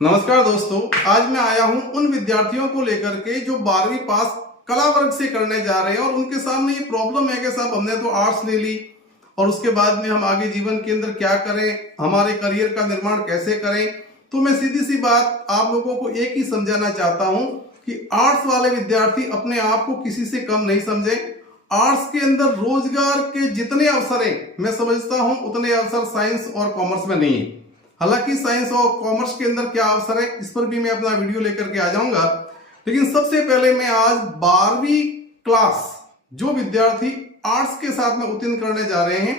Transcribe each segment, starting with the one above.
नमस्कार दोस्तों, आज मैं आया हूं उन विद्यार्थियों को लेकर के जो 12वीं पास कला वर्ग से करने जा रहे हैं और उनके सामने ये प्रॉब्लम है कि साहब हमने तो आर्ट्स ले ली और उसके बाद में हम आगे जीवन के अंदर क्या करें, हमारे करियर का निर्माण कैसे करें। तो मैं सीधी सी बात आप लोगों को एक ही समझाना चाहता हूं कि आर्ट्स वाले विद्यार्थी अपने आप को किसी से कम नहीं समझे। आर्ट्स के अंदर रोजगार के जितने अवसर हैं मैं समझता हूं उतने अवसर साइंस और कॉमर्स में नहीं है। हालांकि साइंस और कॉमर्स के अंदर क्या अवसर है इस पर भी मैं अपना वीडियो लेकर के आ जाऊंगा, लेकिन सबसे पहले मैं आज 12वीं क्लास जो विद्यार्थी आर्ट्स के साथ में उत्तीर्ण करने जा रहे हैं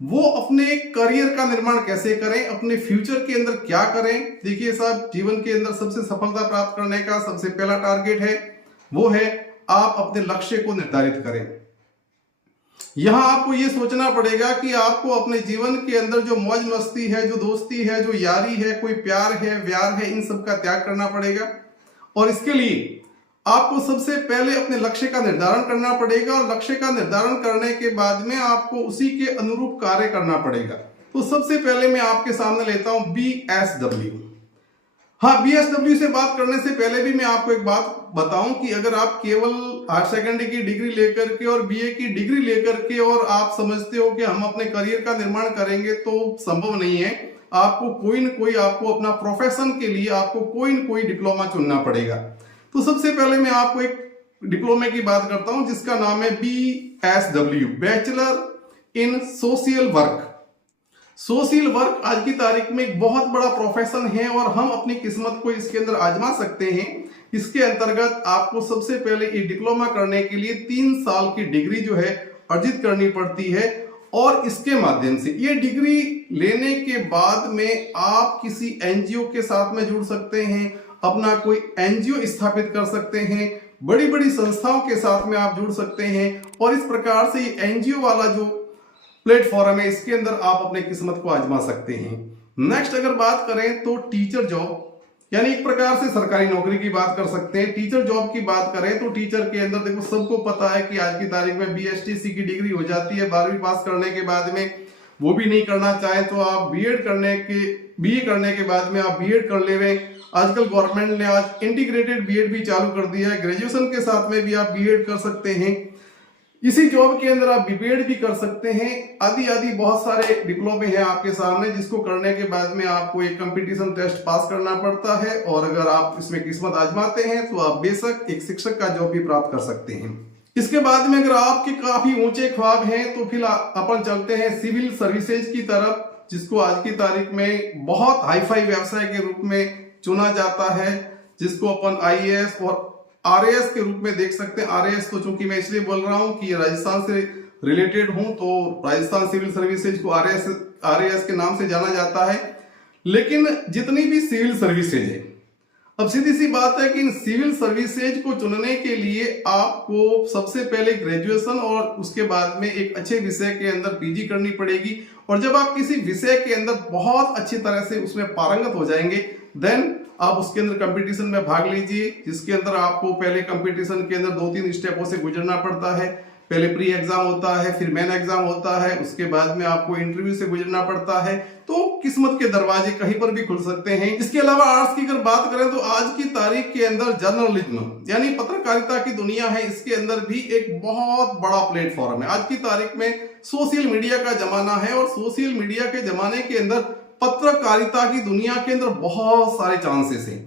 वो अपने करियर का निर्माण कैसे करें, अपने फ्यूचर के अंदर क्या करें। देखिए साहब, जीवन के अंदर सबसे सफलता प्राप्त करने का सबसे पहला टारगेट है वो है आप अपने लक्ष्य को निर्धारित करें। यहां आपको यह सोचना पड़ेगा कि आपको अपने जीवन के अंदर जो मौज मस्ती है, जो दोस्ती है, जो यारी है, कोई प्यार है, व्यार है, इन सब का त्याग करना पड़ेगा। और इसके लिए आपको सबसे पहले अपने लक्ष्य का निर्धारण करना पड़ेगा और लक्ष्य का निर्धारण करने के बाद में आपको उसी के अनुरूप कार्य करना पड़ेगा। तो सबसे पहले मैं आपके सामने लेता हूं BSW। हाँ, BSW से बात करने से पहले भी मैं आपको एक बात बताऊं कि अगर आप केवल हायर सेकेंडरी की डिग्री लेकर के और BA की डिग्री लेकर के और आप समझते हो कि हम अपने करियर का निर्माण करेंगे तो संभव नहीं है। आपको कोई न कोई आपको अपना प्रोफेशन के लिए आपको कोई न कोई डिप्लोमा चुनना पड़ेगा। तो सबसे पहले मैं आपको एक डिप्लोमे की बात करता हूं जिसका नाम है BSW, bachelor in social work. Social work आज की तारीख में एक बहुत बड़ा प्रोफेशन है और हम अपनी किस्मत को इसके अंदर आजमा सकते हैं। इसके अंतर्गत आपको सबसे पहले ये डिप्लोमा करने के लिए 3 साल की डिग्री जो है अर्जित करनी पड़ती है और इसके माध्यम से ये डिग्री लेने के बाद में आप किसी NGO के साथ में जुड़ सकते हैं, अपना कोई NGO स्थापित कर सकते हैं, बड़ी बड़ी संस्थाओं के साथ में आप जुड़ सकते हैं और इस प्रकार से ये NGO वाला जो प्लेटफॉर्म है इसके अंदर आप अपने किस्मत को आजमा सकते हैं। नेक्स्ट अगर बात करें तो टीचर जॉब, यानी एक प्रकार से सरकारी नौकरी की बात कर सकते हैं। टीचर जॉब की बात करें तो टीचर के अंदर देखो सबको पता है कि आज की तारीख में BSTC की डिग्री हो जाती है 12वीं पास करने के बाद में। वो भी नहीं करना चाहे तो आप BA करने के बाद में आप B.Ed कर ले। आजकल गवर्नमेंट ने आज इंटीग्रेटेड B.Ed भी चालू कर दिया है, ग्रेजुएशन के साथ में भी आप B.Ed कर सकते हैं। इसी जॉब के अंदर आप B.Ed भी कर सकते हैं। आदि बहुत सारे डिप्लोमे हैं आपके सामने जिसको करने के बाद में आपको एक कंपटीशन टेस्ट पास करना पड़ता है और अगर आप इसमें किस्मत आजमाते हैं तो आप बेशक एक शिक्षक का जॉब भी प्राप्त कर सकते हैं। इसके बाद में अगर आपके काफी ऊंचे ख्वाब हैं तो फिर अपन चलते हैं सिविल सर्विसेज की तरफ, जिसको आज की तारीख में बहुत हाईफाई व्यवसाय के रूप में चुना जाता है, जिसको अपन IAS और RAS के रूप में देख सकते हैं। RAS तो चूंकि मैं इसलिए बोल रहा हूं कि राजस्थान से रिलेटेड हूं तो राजस्थान सिविल सर्विसेज को RAS के नाम से जाना जाता है। लेकिन जितनी भी सिविल सर्विसेज है, अब सीधी सी बात है कि इन सिविल सर्विसेज को चुनने के लिए आपको सबसे पहले ग्रेजुएशन और उसके बाद में एक अच्छे विषय के अंदर PG करनी पड़ेगी और जब आप किसी विषय के अंदर बहुत अच्छी तरह से उसमें पारंगत हो जाएंगे देन आप उसके अंदर कंपटीशन में भाग लीजिए, जिसके अंदर आपको पहले कंपटीशन के अंदर 2-3 स्टेपों से गुजरना पड़ता है। पहले प्री एग्जाम होता है, फिर मेन एग्जाम होता है, उसके बाद में आपको इंटरव्यू से गुजरना पड़ता है। तो किस्मत के दरवाजे कहीं पर भी खुल सकते हैं। इसके अलावा आर्ट्स की अगर बात करें तो आज की तारीख के अंदर जर्नलिज्म यानी पत्रकारिता की दुनिया है, इसके अंदर भी एक बहुत बड़ा प्लेटफॉर्म है। आज की तारीख में सोशल मीडिया का जमाना है और सोशल मीडिया के जमाने के अंदर पत्रकारिता की दुनिया के अंदर बहुत सारे चांसेस हैं।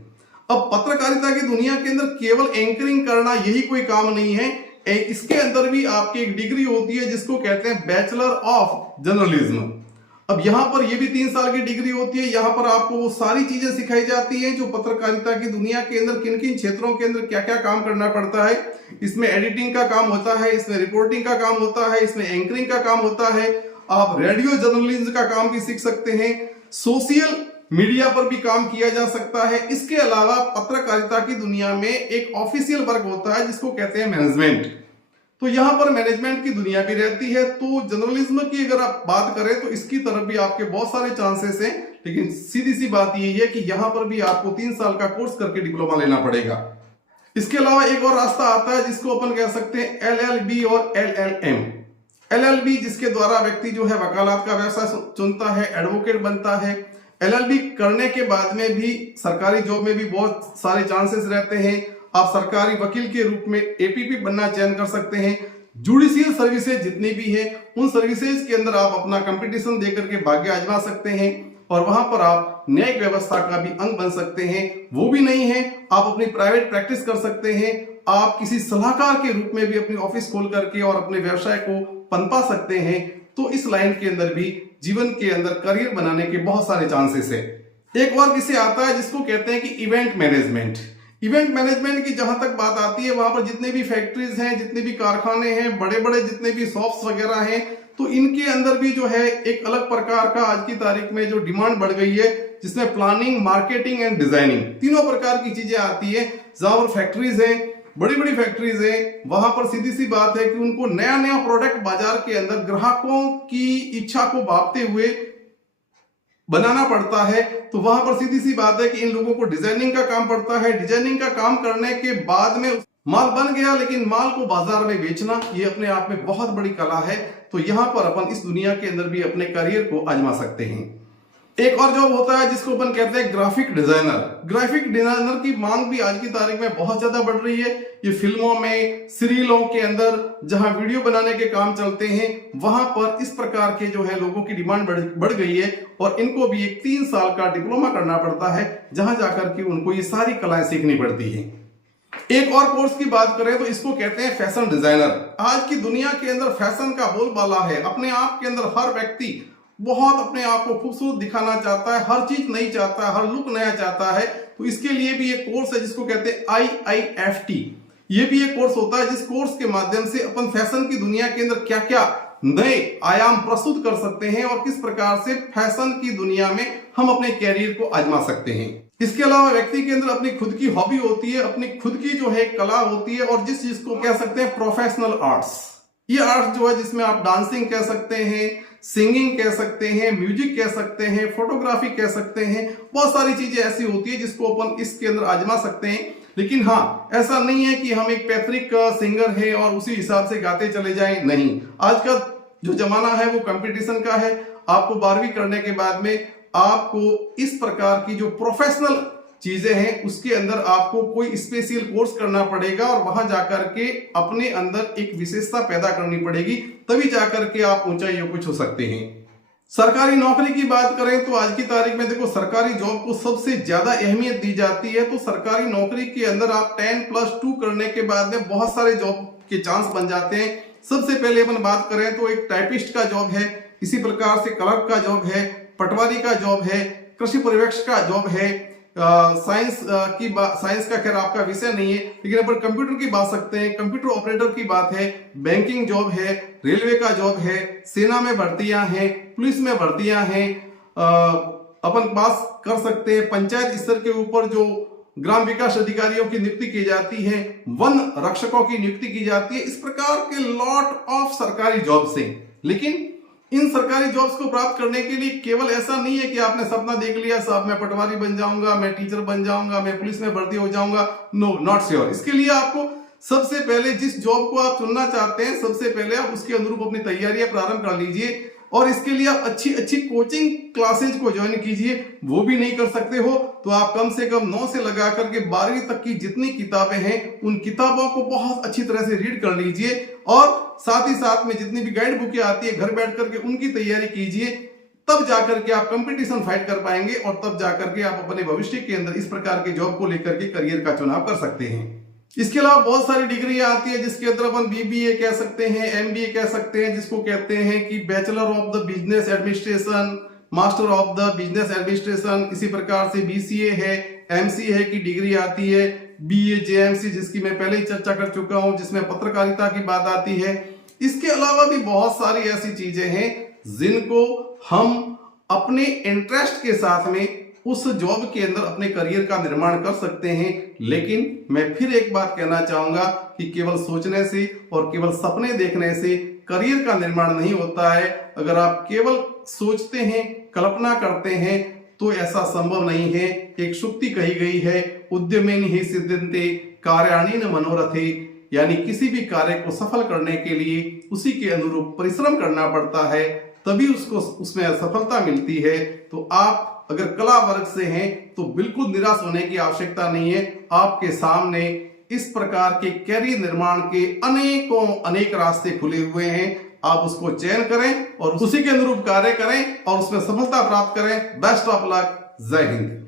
अब पत्रकारिता की दुनिया के अंदर केवल एंकरिंग करना यही कोई काम नहीं है, इसके अंदर भी आपकी एक डिग्री होती है जिसको कहते हैं बैचलर ऑफ जर्नलिज्म। अब यहां पर यह भी 3 साल की डिग्री होती है। यहां पर आपको वो सारी चीजें सिखाई जाती हैं जो पत्रकारिता की दुनिया के अंदर किन किन क्षेत्रों के अंदर क्या क्या काम करना पड़ता है। इसमें एडिटिंग का काम होता है, इसमें रिपोर्टिंग का काम होता है, इसमें एंकरिंग का काम होता है। आप रेडियो जर्नलिज्म का काम भी सीख सकते हैं, सोशल मीडिया पर भी काम किया जा सकता है। इसके अलावा पत्रकारिता की दुनिया में एक ऑफिशियल वर्क होता है जिसको कहते हैं मैनेजमेंट। तो यहां पर मैनेजमेंट की दुनिया भी रहती है। तो जर्नलिज्म की अगर आप बात करें तो इसकी तरफ भी आपके बहुत सारे चांसेस हैं, लेकिन सीधी सी बात यही है कि यहां पर भी आपको 3 साल का कोर्स करके डिप्लोमा लेना पड़ेगा। इसके अलावा एक और रास्ता आता है जिसको अपन कह सकते हैं LLB और LLM। LLB जिसके द्वारा व्यक्ति जो है वकालत का व्यवसाय चुनता है, एडवोकेट बनता है। LLB करने के बाद में भी सरकारी जॉब में भी बहुत सारे चांसेस रहते हैं। आप सरकारी वकील के रूप में APP बनना चयन कर सकते हैं। जुडिशियल सर्विसेज जितनी भी है उन सर्विसेज के अंदर आप अपना कंपटीशन देकर के भाग्य आजमा सकते हैं और वहां पर आप न्यायिक व्यवस्था का भी अंग बन सकते हैं। वो भी नहीं है, आप अपनी प्राइवेट प्रैक्टिस कर सकते हैं। आप किसी सलाहकार के रूप में भी अपनी ऑफिस खोल करके और अपने व्यवसाय को पनपा सकते हैं। तो इस लाइन के अंदर भी जीवन के अंदर करियर बनाने के बहुत सारे चांसेस है। एक और विषय आता है जिसको कहते हैं कि इवेंट मैनेजमेंट। इवेंट मैनेजमेंट की जहां तक बात आती है, वहां पर जितने भी फैक्ट्रीज हैं, जितने भी कारखाने हैं, बड़े बड़े जितने भी शॉप्स वगैरह हैं, तो इनके अंदर भी जो है एक अलग प्रकार का आज की तारीख में जो डिमांड बढ़ गई है, जिसमें प्लानिंग, मार्केटिंग एंड डिजाइनिंग तीनों प्रकार की चीजें आती है। जहां पर फैक्ट्रीज हैं, बड़ी बड़ी फैक्ट्रीज है, वहां पर सीधी सी बात है कि उनको नया नया प्रोडक्ट बाजार के अंदर ग्राहकों की इच्छा को भांपते हुए बनाना पड़ता है। तो वहां पर सीधी सी बात है कि इन लोगों को डिजाइनिंग का काम पड़ता है। डिजाइनिंग का काम करने के बाद में माल बन गया, लेकिन माल को बाजार में बेचना ये अपने आप में बहुत बड़ी कला है। तो यहां पर अपन इस दुनिया के अंदर भी अपने करियर को आजमा सकते हैं। एक और जॉब होता है जिसको अपन कहते हैं ग्राफिक डिजाइनर। ग्राफिक डिजाइनर की मांग भी आज की तारीख में बहुत ज्यादा बढ़ रही है। ये फिल्मों में, सीरियलों के अंदर जहां वीडियो बनाने के काम चलते हैं, वहां पर इस प्रकार के जो है लोगों की डिमांड बढ़ गई है और इनको भी एक 3 साल का डिप्लोमा करना पड़ता है, जहां जाकर के उनको ये सारी कलाएं सीखनी पड़ती है। एक और कोर्स की बात करें तो इसको कहते हैं फैशन डिजाइनर। आज की दुनिया के अंदर फैशन का बोलबाला है। अपने आप के अंदर हर व्यक्ति बहुत अपने आप को खूबसूरत दिखाना चाहता है, हर चीज नई चाहता है, हर लुक नया चाहता है। तो इसके लिए भी एक कोर्स है जिसको कहते हैं IIFT। ये भी एक कोर्स होता है जिस कोर्स के माध्यम से अपन फैशन की दुनिया के अंदर क्या क्या नए आयाम प्रस्तुत कर सकते हैं और किस प्रकार से फैशन की दुनिया में हम अपने कैरियर को आजमा सकते हैं। इसके अलावा व्यक्ति के अंदर अपनी खुद की हॉबी होती है, अपनी खुद की जो है कला होती है और जिस चीज को कह सकते हैं प्रोफेशनल आर्ट्स। ये आर्ट्स जो है जिसमें आप डांसिंग कह सकते हैं, सिंगिंग कह सकते हैं, म्यूजिक कह सकते हैं, फोटोग्राफी कह सकते हैं। बहुत सारी चीजें ऐसी होती है जिसको अपन इसके अंदर आजमा सकते हैं। लेकिन हाँ, ऐसा नहीं है कि हम एक पैतृक सिंगर हैं और उसी हिसाब से गाते चले जाएं। नहीं, आज का जो जमाना है वो कंपटीशन का है। आपको 12वीं करने के बाद में आपको इस प्रकार की जो प्रोफेशनल चीजें हैं उसके अंदर आपको कोई स्पेशल कोर्स करना पड़ेगा और वहां जाकर के अपने अंदर एक विशेषता पैदा करनी पड़ेगी, तभी जाकर के आप ऊंचाइयों को छू सकते हैं। सरकारी नौकरी की बात करें तो आज की तारीख में देखो, सरकारी जॉब को सबसे ज्यादा अहमियत दी जाती है। तो सरकारी नौकरी के अंदर आप 10+2 करने के बाद में बहुत सारे जॉब के चांस बन जाते हैं। सबसे पहले अपन बात करें तो एक टाइपिस्ट का जॉब है, इसी प्रकार से क्लर्क का जॉब है, पटवारी का जॉब है, कृषि पर्यवेक्षक का जॉब है। साइंस का खैर आपका विषय नहीं है, लेकिन अपन कंप्यूटर की बात सकते हैं, कंप्यूटर ऑपरेटर की बात है, बैंकिंग जॉब है, रेलवे का जॉब है, सेना में भर्तियां हैं, पुलिस में भर्तियां हैं। अपन बात कर सकते हैं पंचायत स्तर के ऊपर जो ग्राम विकास अधिकारियों की नियुक्ति की जाती है, वन रक्षकों की नियुक्ति की जाती है। इस प्रकार के लॉट ऑफ सरकारी जॉब्स हैं। लेकिन इन सरकारी जॉब्स को प्राप्त करने के लिए केवल ऐसा नहीं है कि आपने सपना देख लिया, साहब मैं पटवारी बन जाऊंगा, मैं टीचर बन जाऊंगा, मैं पुलिस में भर्ती हो जाऊंगा। No, not sure. इसके लिए आपको सबसे पहले जिस जॉब को आप चुनना चाहते हैं, सबसे पहले आप उसके अनुरूप अपनी तैयारियां प्रारंभ कर लीजिए और इसके लिए आप अच्छी अच्छी कोचिंग क्लासेज को ज्वाइन कीजिए। वो भी नहीं कर सकते हो तो आप कम से कम 9 से लगा करके 12वीं तक की जितनी किताबें हैं उन किताबों को बहुत अच्छी तरह से रीड कर लीजिए और साथ ही साथ में जितनी भी गाइड बुकें आती है घर बैठ करके उनकी तैयारी कीजिए। तब जाकर के आप कंपटीशन फाइट कर पाएंगे और तब जाकर के आप अपने भविष्य के अंदर इस प्रकार के जॉब को लेकर के करियर का चुनाव कर सकते हैं। इसके अलावा बहुत सारी डिग्री आती है जिसके अंदर अपन BBA कह सकते हैं, MBA कह सकते हैं, जिसको कहते हैं कि bachelor of the business administration, master of the business administration. इसी प्रकार से BCA है, MCA की डिग्री आती है, BA JMC जिसकी मैं पहले ही चर्चा कर चुका हूं, जिसमें पत्रकारिता की बात आती है। इसके अलावा भी बहुत सारी ऐसी चीजें हैं जिनको हम अपने इंटरेस्ट के साथ में उस जॉब के अंदर अपने करियर का निर्माण कर सकते हैं। लेकिन मैं फिर एक बात कहना चाहूंगा कि केवल सोचने से और केवल सपने देखने से करियर का निर्माण नहीं होता है। अगर आप केवल सोचते हैं, कल्पना करते हैं तो ऐसा संभव नहीं है। एक शुक्ति कही गई है, उद्यमेन ही सिद्ध्यन्ते कार्याणि न मनोरथे, यानी किसी भी कार्य को सफल करने के लिए उसी के अनुरूप परिश्रम करना पड़ता है, तभी उसको उसमें सफलता मिलती है। तो आप अगर कला वर्ग से हैं तो बिल्कुल निराश होने की आवश्यकता नहीं है। आपके सामने इस प्रकार के कैरियर निर्माण के अनेक रास्ते खुले हुए हैं। आप उसको चयन करें और उसी के अनुरूप कार्य करें और उसमें सफलता प्राप्त करें। Best of luck. जय हिंद।